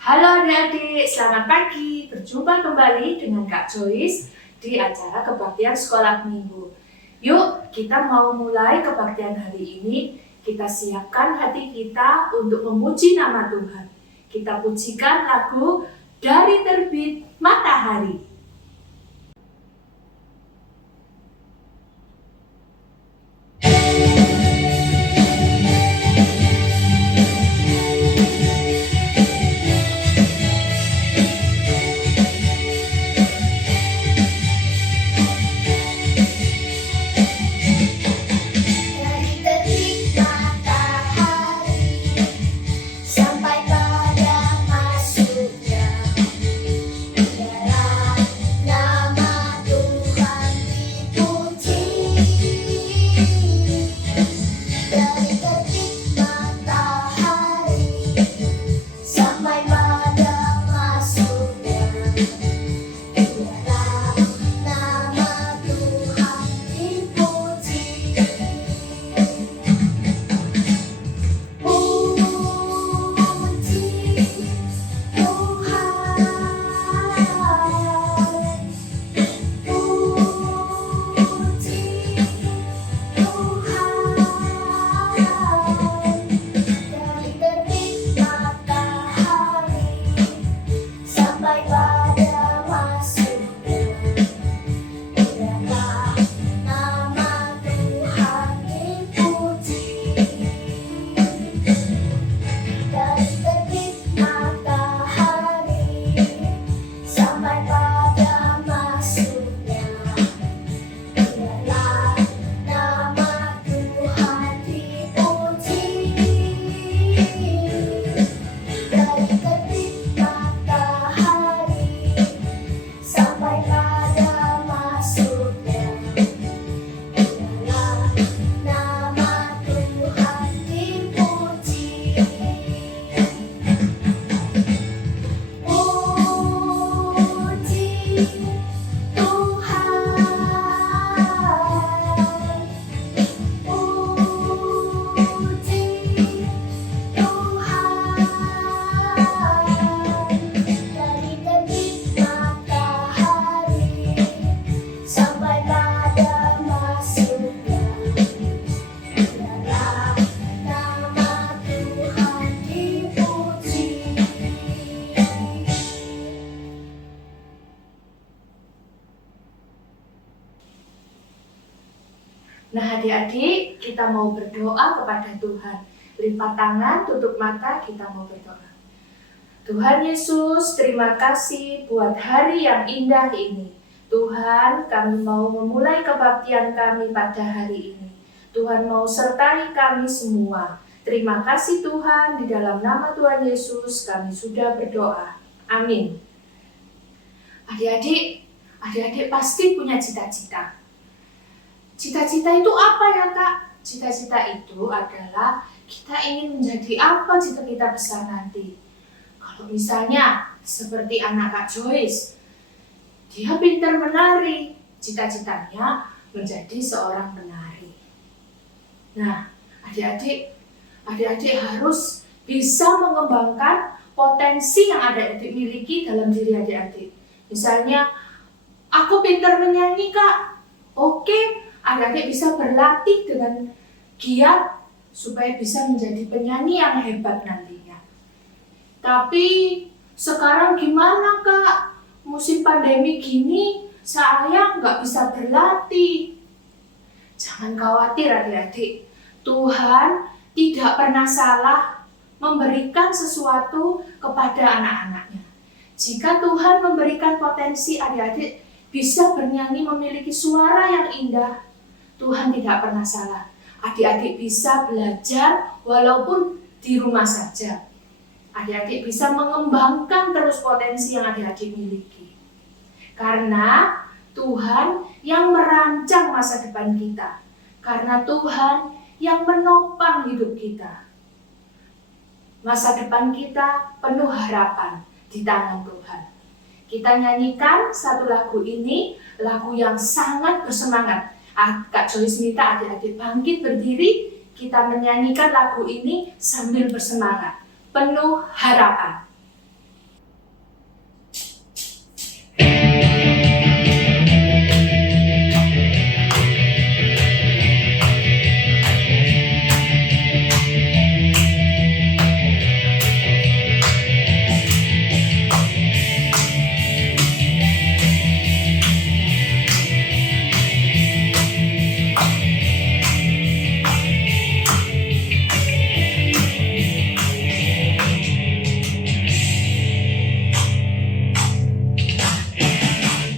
Halo adik-adik, selamat pagi. Berjumpa kembali dengan Kak Joyce di acara kebaktian sekolah minggu. Yuk, kita mau mulai kebaktian hari ini. Kita siapkan hati kita untuk memuji nama Tuhan. Kita pujikan lagu Dari Terbit Matahari. Nah adik-adik, kita mau berdoa kepada Tuhan. Lipat tangan, tutup mata, kita mau berdoa. Tuhan Yesus, terima kasih buat hari yang indah ini. Tuhan, kami mau memulai kebaktian kami pada hari ini. Tuhan mau sertai kami semua. Terima kasih Tuhan, di dalam nama Tuhan Yesus kami sudah berdoa. Amin. Adik-adik pasti punya cita-cita. Cita-cita itu apa ya Kak? Cita-cita itu adalah kita ingin menjadi apa jika kita besar nanti. Kalau misalnya seperti anak Kak Joyce, dia pintar menari, cita-citanya menjadi seorang penari. Nah, adik-adik harus bisa mengembangkan potensi yang adik-adik miliki dalam diri adik-adik. Misalnya, aku pintar menyanyi Kak, oke. Adik-adik bisa berlatih dengan giat supaya bisa menjadi penyanyi yang hebat nantinya. Tapi sekarang gimana Kak? Musim pandemi gini saya nggak bisa berlatih. Jangan khawatir adik-adik. Tuhan tidak pernah salah memberikan sesuatu kepada anak-anaknya. Jika Tuhan memberikan potensi adik-adik bisa bernyanyi memiliki suara yang indah, Tuhan tidak pernah salah. Adik-adik bisa belajar walaupun di rumah saja. Adik-adik bisa mengembangkan terus potensi yang adik-adik miliki. Karena Tuhan yang merancang masa depan kita. Karena Tuhan yang menopang hidup kita. Masa depan kita penuh harapan di tangan Tuhan. Kita nyanyikan satu lagu ini, lagu yang sangat bersemangat. Kak Joyce minta adik-adik bangkit berdiri, kita menyanyikan lagu ini sambil bersemangat, penuh harapan.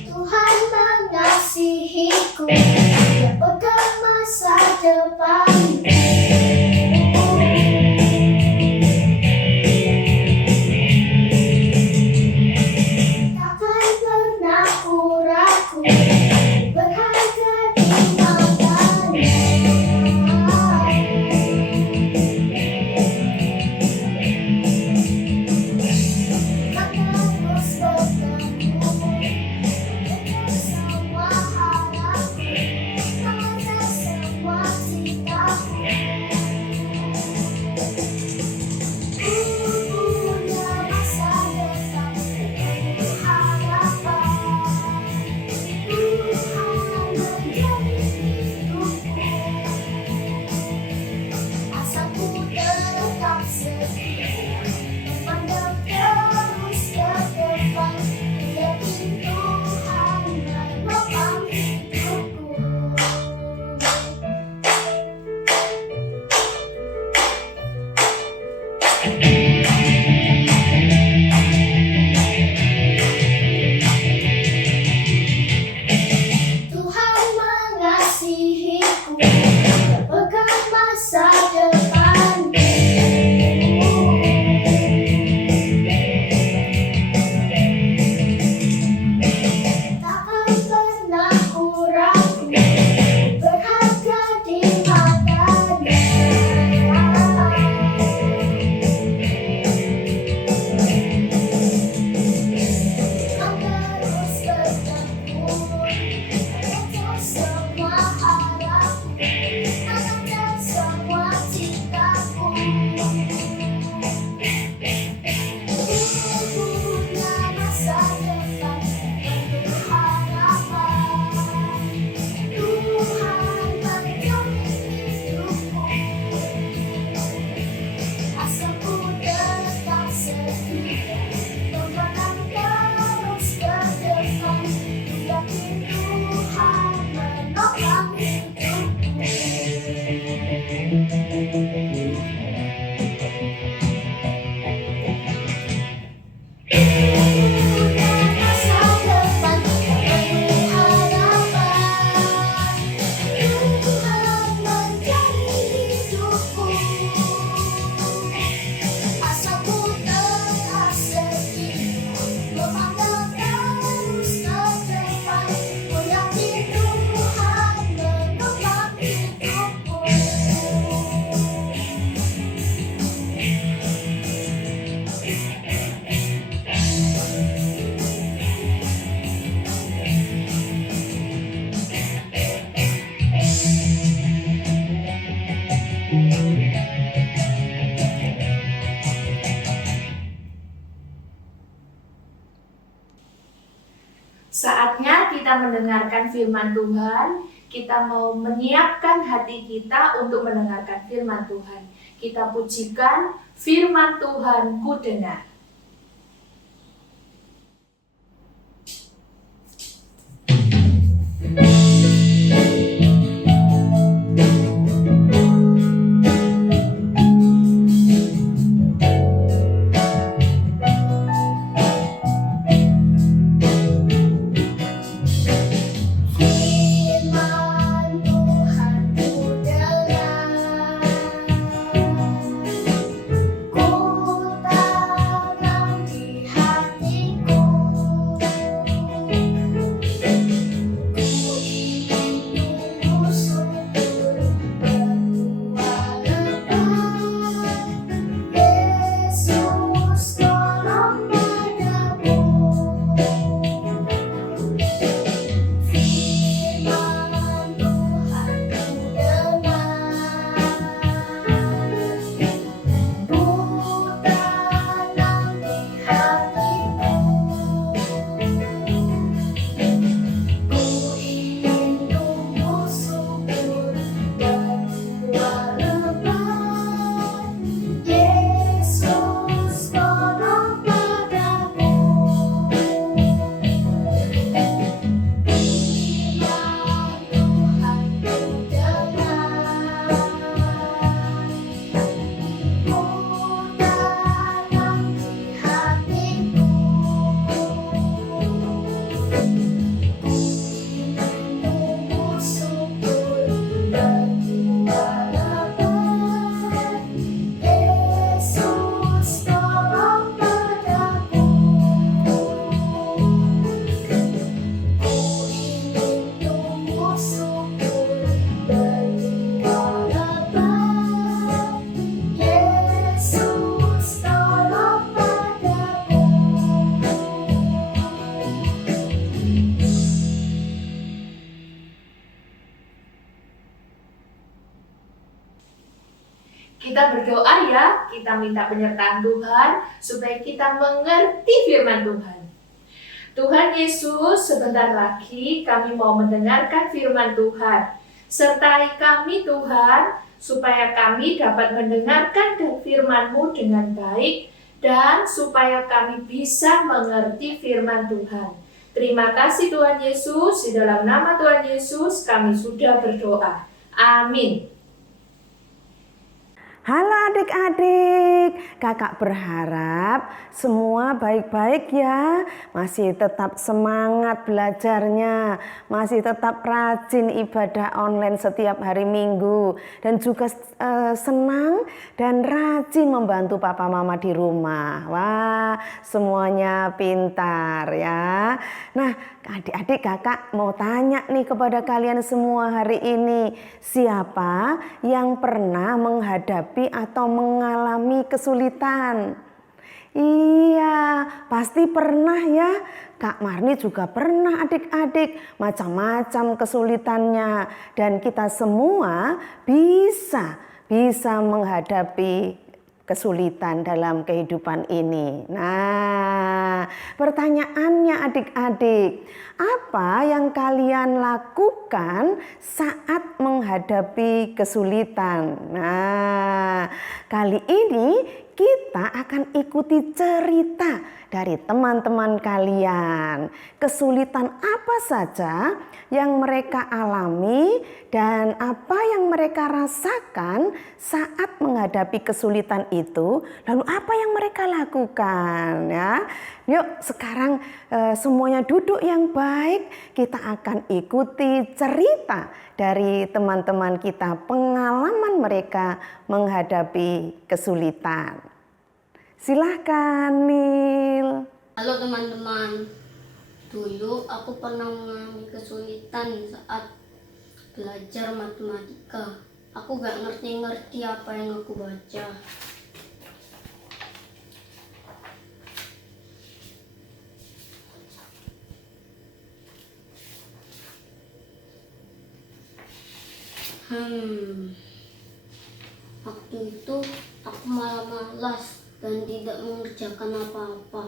Tuhan mengasihiku, Dia pegang masa depanku. Takkan pernah ku ragu, berharga di matanya. Takkan terus bertemu dengan semua harapku, mengejar semua cintaku. Ku punya masa depan penuh harapan. Tuhan menjadi hidupku. Asaku tetap setia, memandang terus ke depan. Ku yakin Tuhan menopang hidupku. Tuhan mengasihiku, Dia pegang masa depanku. Takkan pernah ku ragu, berharga di matanya. Kau terus bertemu, mengejar semua harapku, mengejar semua cintaku. Ku punya masa depan penuh harapan. Tuhan menjadi hidupku. Asaku tetap setia, memandang terus ke depan. Ku yakin Tuhan menopang hidupku. Punya masa depan penuh harapan. Tuhan menjadi hidupku. Asaku tetap setia, memandang terus ke depan. Ku yakin Tuhan menopang hidupku. Saatnya kita mendengarkan firman Tuhan. Kita mau menyiapkan hati kita untuk mendengarkan firman Tuhan. Kita pujikan firman Tuhan ku dengar. Firman Tuhan ku dengar, ku tahu Kita berdoa ya, kita minta penyertaan Tuhan supaya kita mengerti firman Tuhan. Tuhan Yesus, sebentar lagi kami mau mendengarkan firman Tuhan. Sertai kami Tuhan, supaya kami dapat mendengarkan firman-Mu dengan baik dan supaya kami bisa mengerti firman Tuhan. Terima kasih Tuhan Yesus, di dalam nama Tuhan Yesus kami sudah berdoa. Amin. Halo adik-adik, kakak berharap semua baik-baik ya, masih tetap semangat belajarnya, masih tetap rajin ibadah online setiap hari Minggu, dan juga senang dan rajin membantu papa mama di rumah. Wah, semuanya pintar ya. Nah, adik-adik kakak mau tanya nih kepada kalian semua hari ini, siapa yang pernah menghadapi atau mengalami kesulitan? Iya, pasti pernah ya. Kak Marni juga pernah adik-adik, macam-macam kesulitannya. Dan kita semua bisa menghadapi kesulitan dalam kehidupan ini. Nah, pertanyaannya adik-adik, apa yang kalian lakukan saat menghadapi kesulitan? Nah, kali ini kita akan ikuti cerita dari teman-teman kalian. Kesulitan apa saja yang mereka alami dan apa yang mereka rasakan saat menghadapi kesulitan itu, lalu apa yang mereka lakukan ya. Yuk sekarang semuanya duduk yang baik, kita akan ikuti cerita dari teman-teman kita, pengalaman mereka menghadapi kesulitan. Silahkan Nil. Halo teman-teman, dulu aku pernah mengalami kesulitan saat belajar matematika. Aku gak ngerti-ngerti apa yang aku baca. Waktu itu aku malah malas dan tidak mengerjakan apa-apa.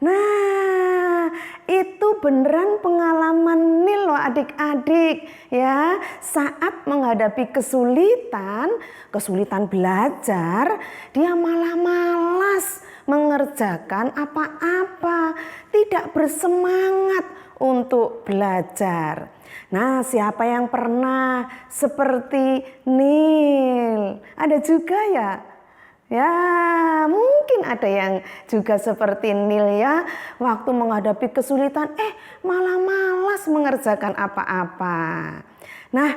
Nah, itu beneran pengalaman Nil loh adik-adik ya. Saat menghadapi kesulitan belajar, dia malah malas mengerjakan apa-apa, tidak bersemangat untuk belajar. Nah, siapa yang pernah seperti Nil? Ada juga ya? Ya, mungkin ada yang juga seperti Nil ya. Waktu menghadapi kesulitan, malah malas mengerjakan apa-apa. Nah,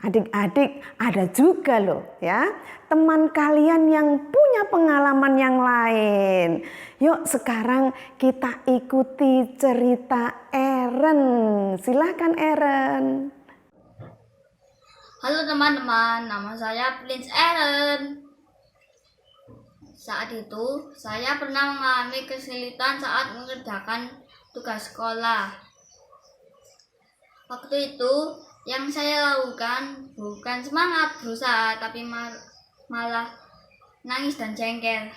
adik-adik ada juga loh ya, teman kalian yang punya pengalaman yang lain. Yuk sekarang kita ikuti cerita Eren. Silakan Eren. Halo teman-teman, nama saya Prince Eren. Saat itu saya pernah mengalami kesulitan saat mengerjakan tugas sekolah. Waktu itu yang saya lakukan bukan semangat berusaha, tapi malah nangis dan jengkel.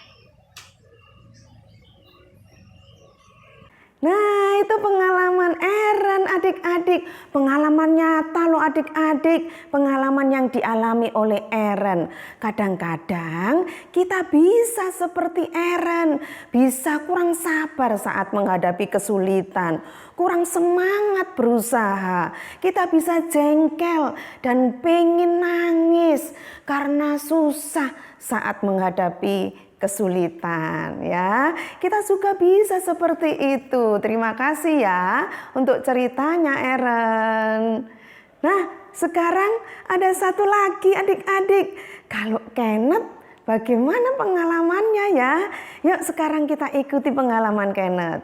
Nah, itu pengalaman Eren adik-adik, pengalaman nyata loh adik-adik, pengalaman yang dialami oleh Eren. Kadang-kadang kita bisa seperti Eren, bisa kurang sabar saat menghadapi kesulitan, kurang semangat berusaha. Kita bisa jengkel dan pengen nangis karena susah saat menghadapi kesulitan ya. Kita juga bisa seperti itu. Terima kasih ya untuk ceritanya Eren. Nah, sekarang ada satu lagi adik-adik. Kalau Kenneth bagaimana pengalamannya ya? Yuk sekarang kita ikuti pengalaman Kenneth.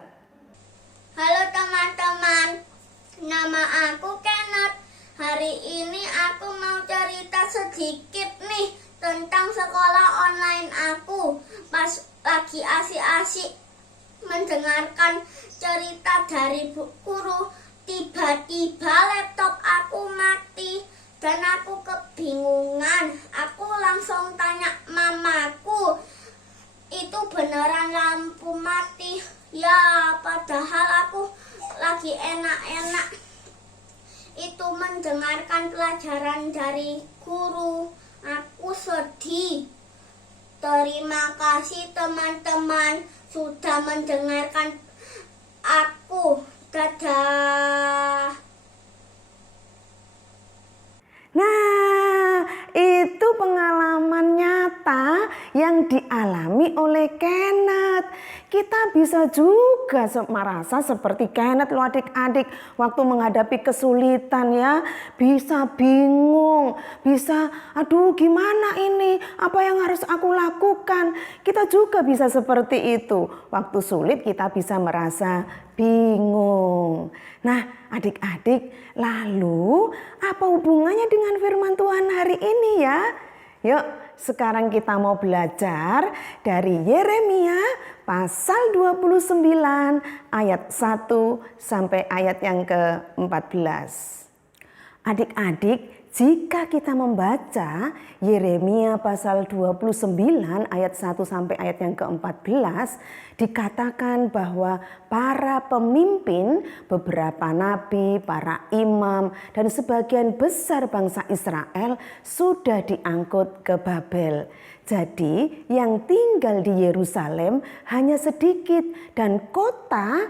Halo teman-teman, nama aku Kenneth. Hari ini aku mau cerita sedikit nih tentang sekolah online aku. Pas lagi asik-asik mendengarkan cerita dari guru Tiba-tiba laptop aku mati dan aku kebingungan. Aku langsung tanya mamaku, itu beneran lampu mati? Ya, padahal aku lagi enak-enak itu mendengarkan pelajaran dari guru. Aku sedih. Terima kasih teman-teman sudah mendengarkan aku. Dadah. Nah, itu pengalaman nyata yang dialami oleh Kenneth. Kita bisa juga merasa seperti Kenneth loh adik-adik. Waktu menghadapi kesulitan ya, bisa bingung, bisa aduh gimana ini, apa yang harus aku lakukan. Kita juga bisa seperti itu. Waktu sulit kita bisa merasa bingung. Nah adik-adik, lalu apa hubungannya dengan firman Tuhan hari ini ya? Yuk sekarang kita mau belajar dari Yeremia pasal 29 ayat 1 sampai ayat yang ke-14. Adik-adik, jika kita membaca Yeremia pasal 29 ayat 1 sampai ayat yang ke-14, dikatakan bahwa para pemimpin, beberapa nabi, para imam, dan sebagian besar bangsa Israel sudah diangkut ke Babel. Jadi yang tinggal di Yerusalem hanya sedikit dan kota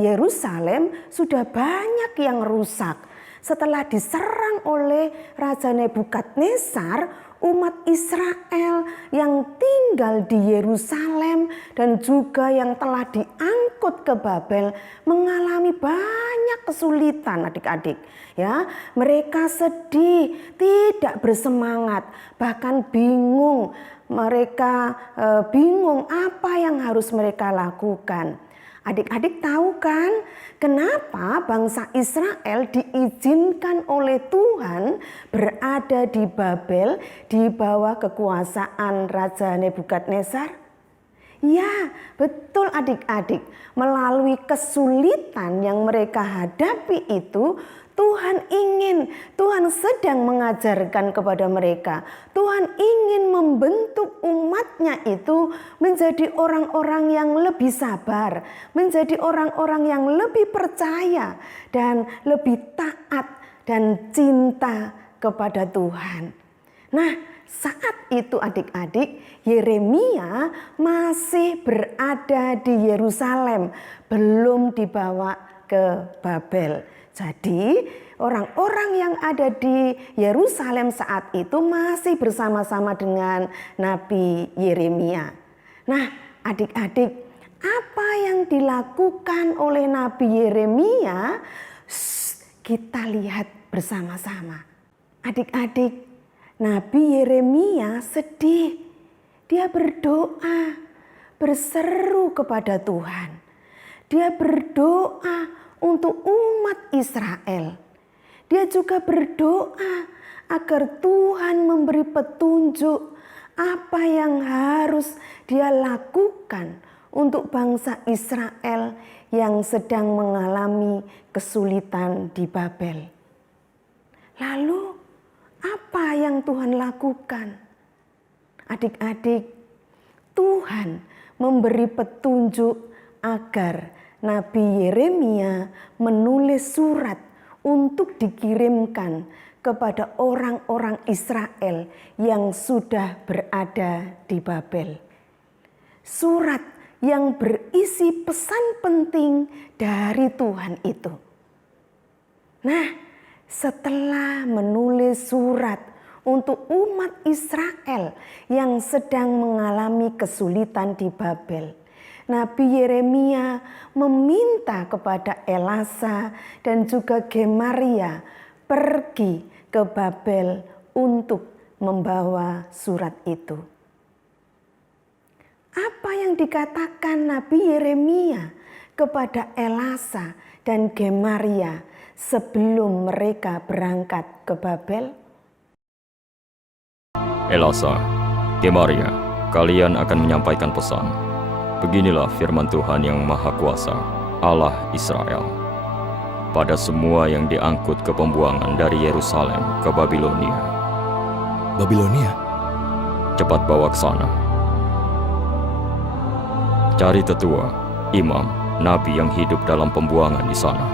Yerusalem sudah banyak yang rusak. Setelah diserang oleh Raja Nebukadnezar, umat Israel yang tinggal di Yerusalem dan juga yang telah diangkut ke Babel mengalami banyak kesulitan adik-adik. Ya, mereka sedih, tidak bersemangat, bahkan bingung. Mereka bingung apa yang harus mereka lakukan. Adik-adik tahu kan kenapa bangsa Israel diizinkan oleh Tuhan berada di Babel di bawah kekuasaan Raja Nebukadnezar? Ya, betul adik-adik. Melalui kesulitan yang mereka hadapi itu, Tuhan sedang mengajarkan kepada mereka. Tuhan ingin membentuk umatnya itu menjadi orang-orang yang lebih sabar, menjadi orang-orang yang lebih percaya dan lebih taat dan cinta kepada Tuhan. Nah, saat itu adik-adik, Yeremia masih berada di Yerusalem, belum dibawa ke Babel. Jadi orang-orang yang ada di Yerusalem saat itu masih bersama-sama dengan Nabi Yeremia. Nah adik-adik, apa yang dilakukan oleh Nabi Yeremia? Kita lihat bersama-sama. Adik-adik, Nabi Yeremia sedih. Dia berdoa, berseru kepada Tuhan. Dia berdoa untuk umat Israel. Dia juga berdoa agar Tuhan memberi petunjuk apa yang harus dia lakukan untuk bangsa Israel yang sedang mengalami kesulitan di Babel. Lalu apa yang Tuhan lakukan? Adik-adik, Tuhan memberi petunjuk agar Nabi Yeremia menulis surat untuk dikirimkan kepada orang-orang Israel yang sudah berada di Babel. Surat yang berisi pesan penting dari Tuhan itu. Nah, setelah menulis surat untuk umat Israel yang sedang mengalami kesulitan di Babel, Nabi Yeremia meminta kepada Elasa dan juga Gemaria pergi ke Babel untuk membawa surat itu. Apa yang dikatakan Nabi Yeremia kepada Elasa dan Gemaria sebelum mereka berangkat ke Babel? Elasa, Gemaria, kalian akan menyampaikan pesan. Beginilah firman Tuhan yang Maha Kuasa, Allah Israel. pada semua yang diangkut ke pembuangan dari Yerusalem ke Babilonia. Babilonia? Cepat bawa ke sana. Cari tetua, imam, nabi yang hidup dalam pembuangan di sana.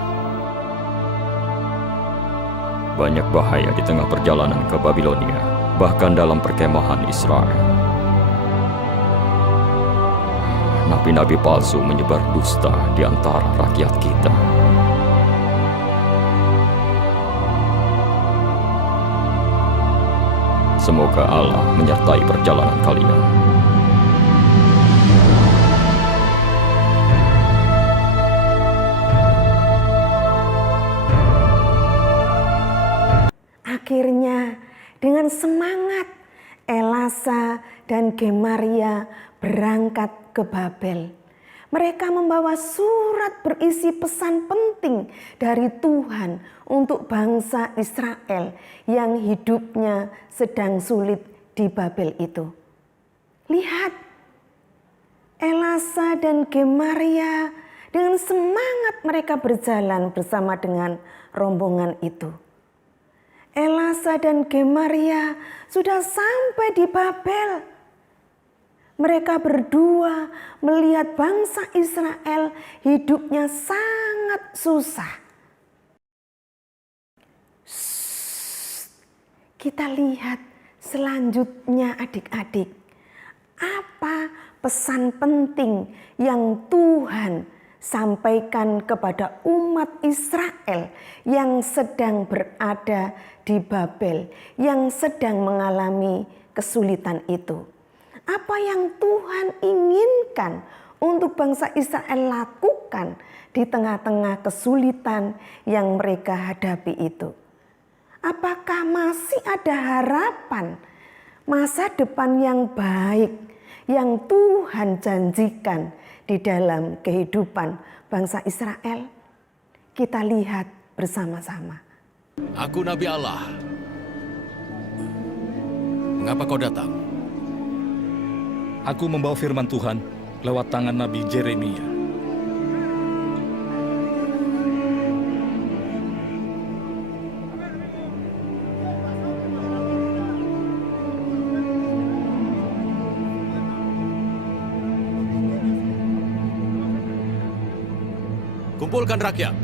Banyak bahaya di tengah perjalanan ke Babilonia, bahkan dalam perkemahan Israel. Nabi-nabi palsu menyebar dusta di antara rakyat kita. Semoga Allah menyertai perjalanan kalian. Akhirnya dengan semangat Elasa dan Gemaria berangkat ke Babel. Mereka membawa surat berisi pesan penting dari Tuhan untuk bangsa Israel yang hidupnya sedang sulit di Babel itu. Lihat, Elasa dan Gemaria dengan semangat mereka berjalan bersama dengan rombongan itu. Elasa dan Gemaria sudah sampai di Babel. Mereka berdua melihat bangsa Israel hidupnya sangat susah. Kita lihat selanjutnya adik-adik. Apa pesan penting yang Tuhan sampaikan kepada umat Israel yang sedang berada di Babel, yang sedang mengalami kesulitan itu? Apa yang Tuhan inginkan untuk bangsa Israel lakukan di tengah-tengah kesulitan yang mereka hadapi itu? Apakah masih ada harapan masa depan yang baik yang Tuhan janjikan di dalam kehidupan bangsa Israel? Kita lihat bersama-sama. Aku Nabi Allah. Mengapa kau datang? Aku membawa firman Tuhan lewat tangan Nabi Yeremia. Kumpulkan rakyat.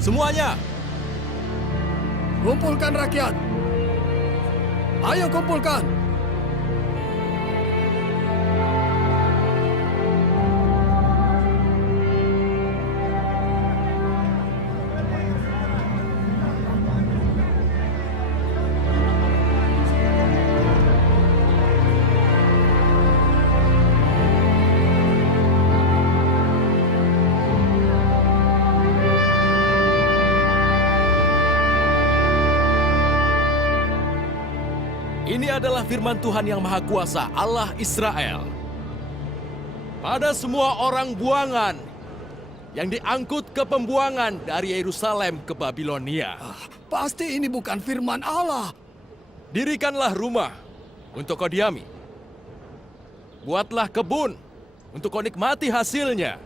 Semuanya. Kumpulkan rakyat. Ayo kumpulkan. Ini adalah firman Tuhan yang Maha Kuasa, Allah Israel. Pada semua orang buangan yang diangkut ke pembuangan dari Yerusalem ke Babilonia. Pasti ini bukan firman Allah. Dirikanlah rumah untuk kau diami. Buatlah kebun untuk kau nikmati hasilnya.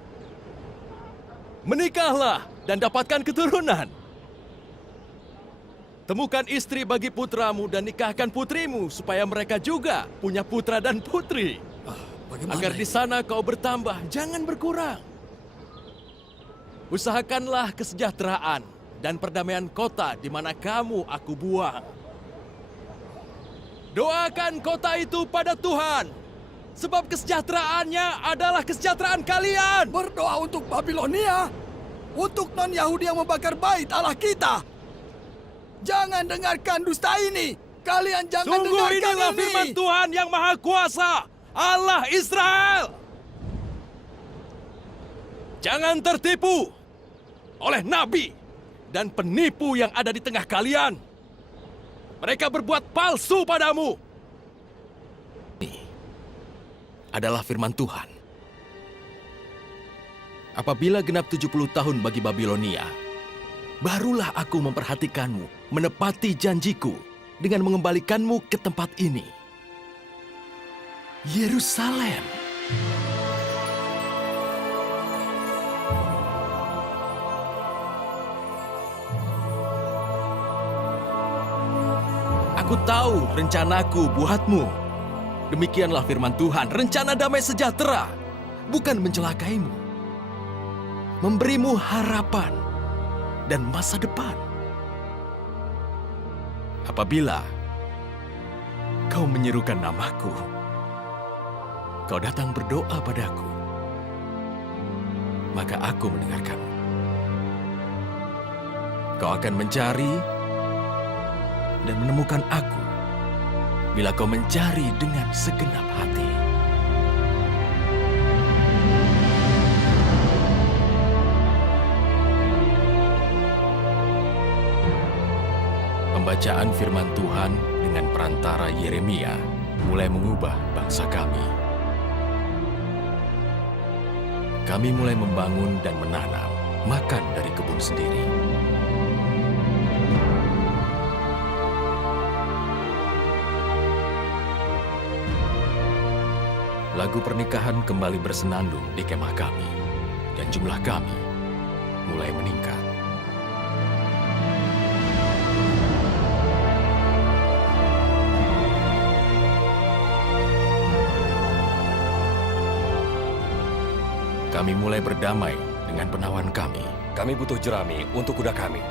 Menikahlah dan dapatkan keturunan. Temukan istri bagi putramu dan nikahkan putrimu supaya mereka juga punya putra dan putri. Agar di sana kau bertambah, jangan berkurang. Usahakanlah kesejahteraan dan perdamaian kota di mana kamu aku buang. Doakan kota itu pada Tuhan, sebab kesejahteraannya adalah kesejahteraan kalian. Berdoa untuk Babilonia, untuk non-Yahudi yang membakar bait Allah kita. Jangan dengarkan dusta ini. Kalian jangan Sungguh dengarkan inilah ini. firman Tuhan yang Maha Kuasa, Allah Israel. Jangan tertipu oleh nabi dan penipu yang ada di tengah kalian. Mereka berbuat palsu padamu. Ini adalah firman Tuhan. Apabila genap 70 tahun bagi Babilonia, barulah aku memperhatikanmu, menepati janjiku dengan mengembalikanmu ke tempat ini. Yerusalem. Aku tahu rencanaku buatmu. Demikianlah firman Tuhan, rencana damai sejahtera, bukan mencelakaimu. Memberimu harapan dan masa depan. Apabila kau menyerukan namaku, kau datang berdoa padaku, maka aku mendengarkanmu. Kau akan mencari dan menemukan aku bila kau mencari dengan segenap hati. Pembacaan firman Tuhan dengan perantara Yeremia mulai mengubah bangsa kami. Kami mulai membangun dan menanam, makan dari kebun sendiri. Lagu pernikahan kembali bersenandung di kemah kami, dan jumlah kami mulai meningkat. Kami mulai berdamai dengan penawan kami. Kami butuh jerami untuk kuda kami.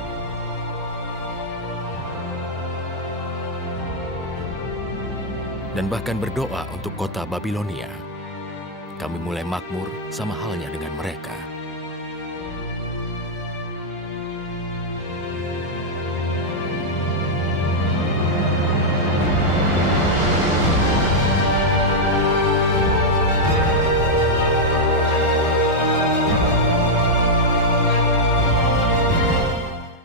Dan bahkan berdoa untuk kota Babilonia. Kami mulai makmur sama halnya dengan mereka.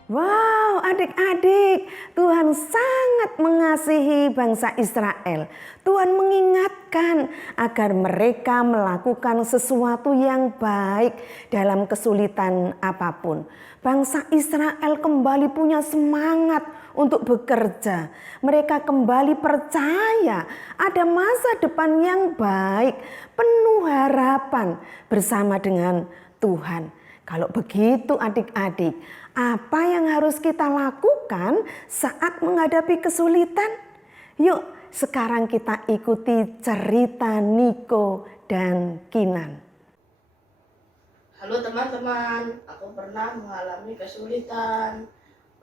Wow, adik-adik, Tuhan sangat mengasihi bangsa Israel. Tuhan mengingatkan agar mereka melakukan sesuatu yang baik dalam kesulitan apapun. Bangsa Israel kembali punya semangat untuk bekerja. Mereka kembali percaya ada masa depan yang baik, penuh harapan bersama dengan Tuhan. Kalau begitu adik-adik, apa yang harus kita lakukan saat menghadapi kesulitan? Yuk, sekarang kita ikuti cerita Niko dan Kinan. Halo teman-teman, aku pernah mengalami kesulitan.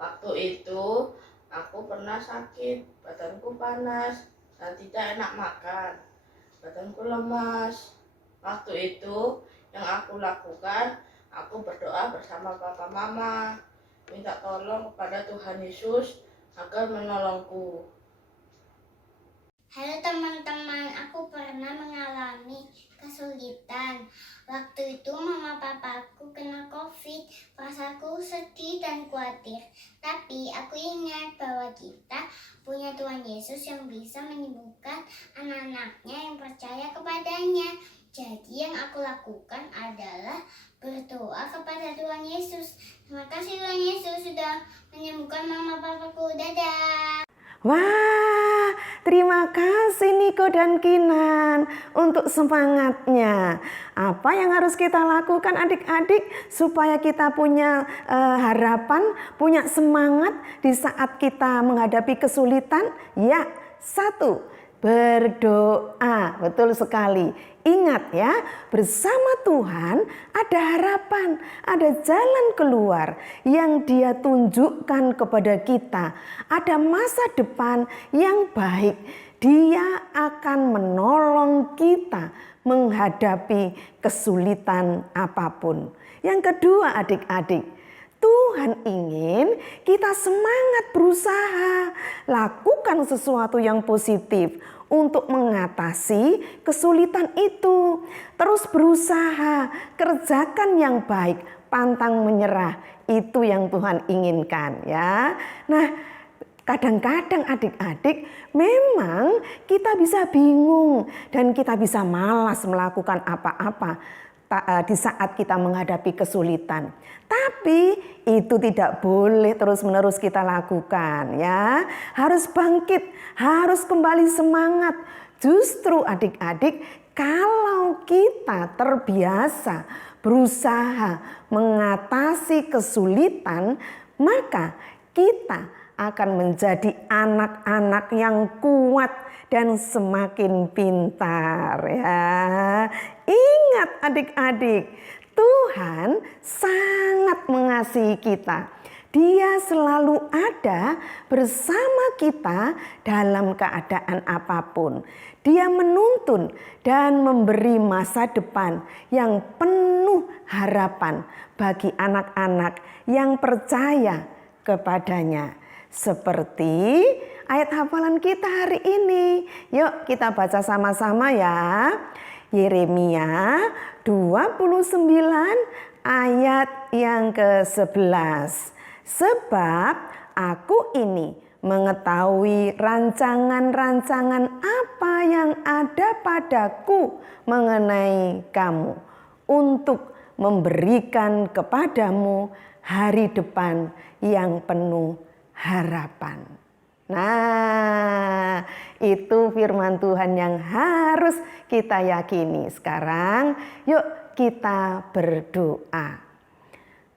Waktu itu, aku pernah sakit, badanku panas, dan tidak enak makan. Badanku lemas. Waktu itu, yang aku lakukan, aku berdoa bersama papa mama, minta tolong kepada Tuhan Yesus agar menolongku. Halo teman-teman, aku pernah mengalami kesulitan. Waktu itu mama papaku kena COVID, rasaku sedih dan khawatir. Tapi aku ingat bahwa kita punya Tuhan Yesus yang bisa menyembuhkan anak-anaknya yang percaya kepadanya. Jadi yang aku lakukan adalah berdoa kepada Tuhan Yesus. Terima kasih Tuhan Yesus sudah menyembuhkan mama papaku. Dadah. Wah, terima kasih Niko dan Kinan untuk semangatnya. Apa yang harus kita lakukan adik-adik supaya kita punya harapan, punya semangat di saat kita menghadapi kesulitan? Ya, 1, berdoa. Betul sekali. Ingat ya, bersama Tuhan ada harapan, ada jalan keluar yang Dia tunjukkan kepada kita. Ada masa depan yang baik. Dia akan menolong kita menghadapi kesulitan apapun. Yang kedua adik-adik, Tuhan ingin kita semangat berusaha, lakukan sesuatu yang positif untuk mengatasi kesulitan itu. Terus berusaha, kerjakan yang baik, pantang menyerah. Itu yang Tuhan inginkan ya. Nah, kadang-kadang adik-adik memang kita bisa bingung dan kita bisa malas melakukan apa-apa di saat kita menghadapi kesulitan. Tapi itu tidak boleh terus-menerus kita lakukan ya. Harus bangkit, harus kembali semangat. Justru adik-adik, kalau kita terbiasa berusaha mengatasi kesulitan, maka kita akan menjadi anak-anak yang kuat dan semakin pintar ya. Ingat adik-adik, Tuhan sangat mengasihi kita. Dia selalu ada bersama kita dalam keadaan apapun. Dia menuntun dan memberi masa depan yang penuh harapan bagi anak-anak yang percaya kepadanya. Seperti ayat hafalan kita hari ini. Yuk kita baca sama-sama ya. Yeremia 29 ayat yang ke-11. Sebab aku ini mengetahui rancangan-rancangan apa yang ada padaku mengenai kamu, untuk memberikan kepadamu hari depan yang penuh harapan. Nah, itu firman Tuhan yang harus kita yakini. Sekarang yuk kita berdoa.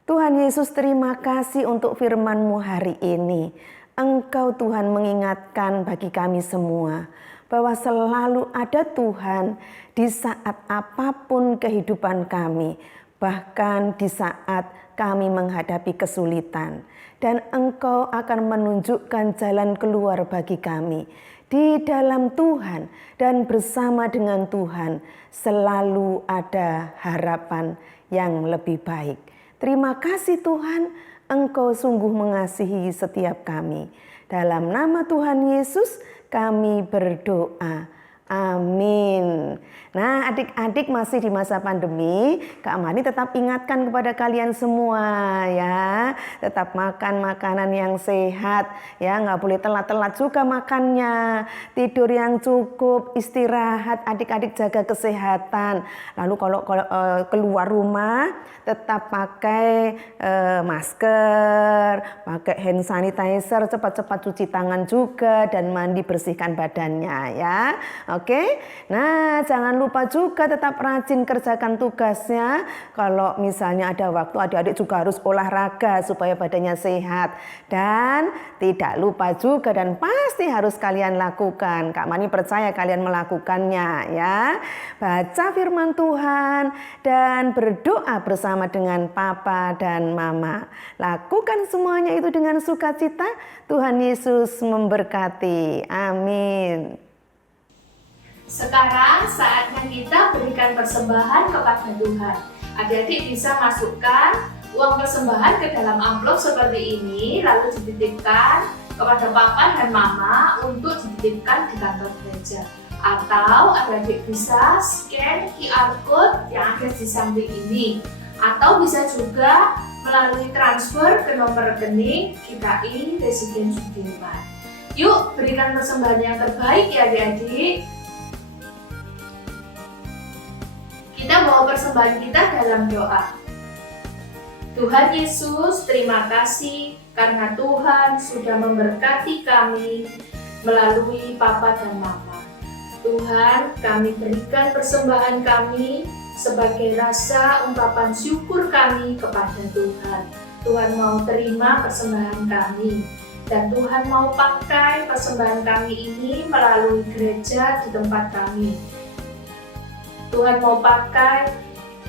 Tuhan Yesus, terima kasih untuk firman-Mu hari ini. Engkau Tuhan mengingatkan bagi kami semua bahwa selalu ada Tuhan di saat apapun kehidupan kami, bahkan di saat kami menghadapi kesulitan. Dan Engkau akan menunjukkan jalan keluar bagi kami. Di dalam Tuhan dan bersama dengan Tuhan selalu ada harapan yang lebih baik. Terima kasih Tuhan, Engkau sungguh mengasihi setiap kami. Dalam nama Tuhan Yesus kami berdoa. Amin. Nah, adik-adik masih di masa pandemi, Kak Mani tetap ingatkan kepada kalian semua ya, tetap makan makanan yang sehat ya, nggak boleh telat-telat juga makannya, tidur yang cukup, istirahat, adik-adik jaga kesehatan. Lalu kalau keluar rumah tetap pakai masker, pakai hand sanitizer, cepat-cepat cuci tangan juga dan mandi bersihkan badannya ya. Oke, nah jangan lupa juga tetap rajin kerjakan tugasnya. Kalau misalnya ada waktu, adik-adik juga harus olahraga supaya badannya sehat. Dan tidak lupa juga dan pasti harus kalian lakukan. Kak Mani percaya kalian melakukannya ya. Baca firman Tuhan dan berdoa bersama dengan Papa dan Mama. Lakukan semuanya itu dengan sukacita. Tuhan Yesus memberkati. Amin. Sekarang saatnya kita berikan persembahan kepada Tuhan. Adik-adik bisa masukkan uang persembahan ke dalam amplop seperti ini, lalu dititipkan kepada Papa dan Mama untuk dititipkan di kantor gereja. Atau adik-adik bisa scan QR code yang ada di samping ini. Atau bisa juga melalui transfer ke nomor rekening GKI Residen Sudirman. Yuk berikan persembahan yang terbaik ya adik-adik. Kita bawa persembahan kita dalam doa. Tuhan Yesus, terima kasih karena Tuhan sudah memberkati kami melalui Papa dan Mama. Tuhan, kami berikan persembahan kami sebagai rasa ungkapan syukur kami kepada Tuhan. Tuhan mau terima persembahan kami. Dan Tuhan mau pakai persembahan kami ini melalui gereja di tempat kami. Tuhan mau pakai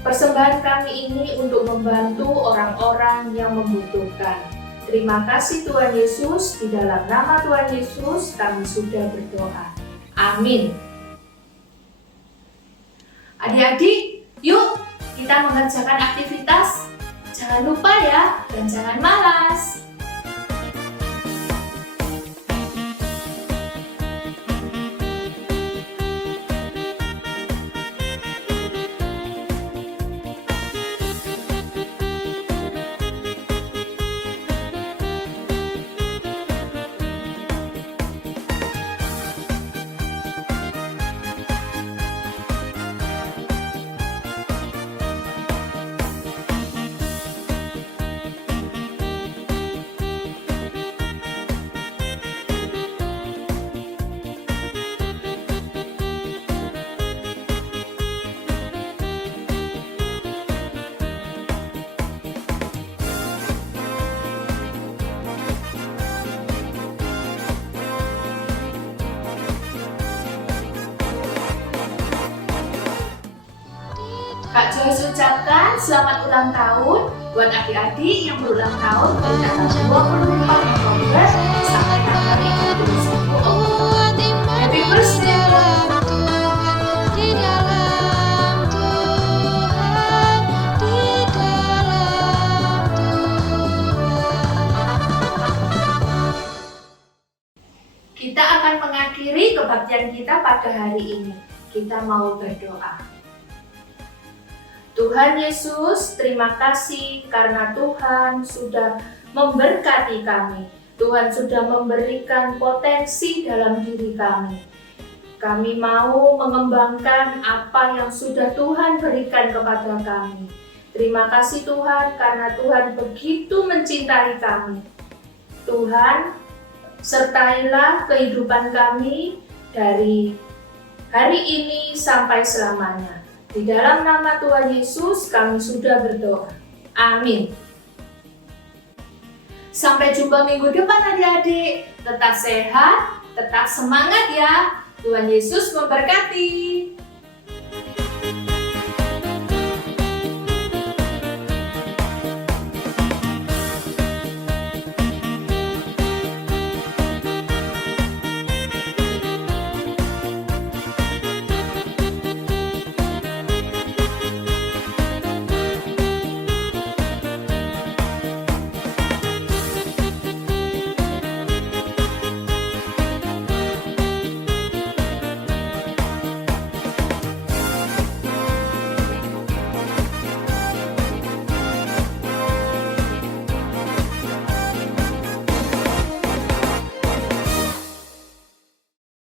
persembahan kami ini untuk membantu orang-orang yang membutuhkan. Terima kasih Tuhan Yesus, di dalam nama Tuhan Yesus kami sudah berdoa. Amin. Adik-adik, yuk kita mengerjakan aktivitas. Jangan lupa ya, dan jangan malas. Kak Joyce ucapkan selamat ulang tahun buat adik-adik yang berulang tahun dari tanggal 24 November sampai tanggal 31 Oktober. Happy birthday! Kita akan mengakhiri kebaktian kita pada hari ini. Kita mau berdoa. Tuhan Yesus, terima kasih karena Tuhan sudah memberkati kami. Tuhan sudah memberikan potensi dalam diri kami. Kami mau mengembangkan apa yang sudah Tuhan berikan kepada kami. Terima kasih Tuhan karena Tuhan begitu mencintai kami. Tuhan, sertailah kehidupan kami dari hari ini sampai selamanya. Di dalam nama Tuhan Yesus kami sudah berdoa. Amin. Sampai jumpa minggu depan adik-adik. Tetap sehat, tetap semangat ya. Tuhan Yesus memberkati.